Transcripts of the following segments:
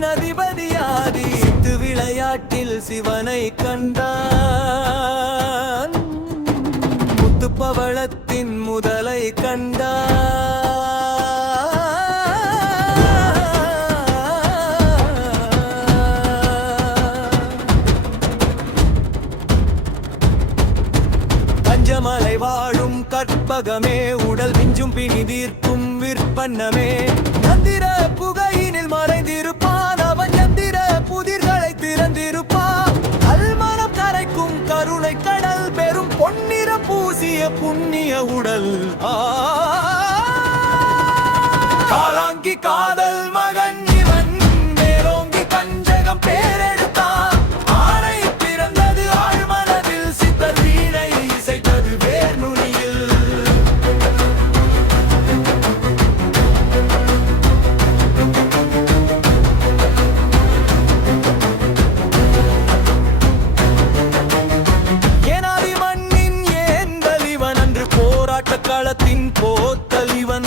சிவனின் அதிபதியாதி சித்து விளையாட்டில் சிவனை கண்டான் முத்துப்பவளத்தின் முதலை கண்டான் பஞ்சமலை வாழும் கற்பகமே உடல் மிஞ்சும் பிணி தீர்க்கும் விற்பன்னமே நந்திர புகையினில் மறைந்திருப்பான் அவன் சந்திர புதிர்களை திறந்திருப்பான் அல்மனம் கரைக்கும் கருணை கடல் பெரும் பொன்னிற பூசிய புண்ணிய உடல் காலாங்கி காதல் மகன் இவன் மேலோங்கி கஞ்சகம் பேரெடுத்தான் ஆணை பிறந்தது ஆழ்மனதில் சித்தர் வீணை இசைத்தது வேர் நுனியில் ஏனாதி மண்ணின் ஏந்தல் இவன் அன்று போராட்ட களத்தின் போத்தலிவன்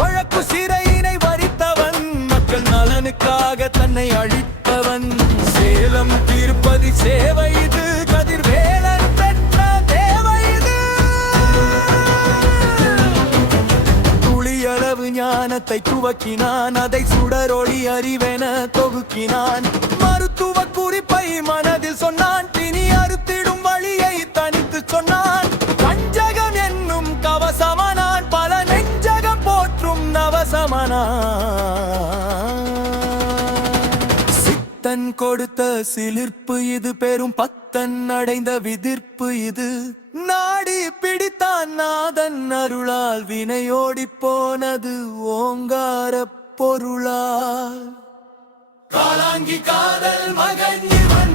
வழக்கு சிறையினை வரித்தவன் மக்கள் நலனுக்காக தன்னை அழித்தவன் சேலம் திருப்பதி சேவை இது கதிர்வேலன் பெற்ற தேவை இது துளியளவு ஞானத்தை துவக்கினான் அதை சுடரொளி அறிவென தொகுக்கினான் மருத்துவ குறிப்பை மனதில் சொன்னான் பிணி அறுத்திடும் வழியை தனித்து சொன்னான் பஞ்சகம் என்னும் கவசமனான் பல நெஞ்சகம் போற்றும் நவசமனான் சித்தன் கொடுத்த சிலிர்ப்பு இது பெரும் பக்தன் அடைந்த விதிர்ப்பு இது நாடி பிடித்தான் நாதன் அருளால் வினையோடி போனது ஓங்கார பொருளால் காலாங்கி காதல் மகன் இவன்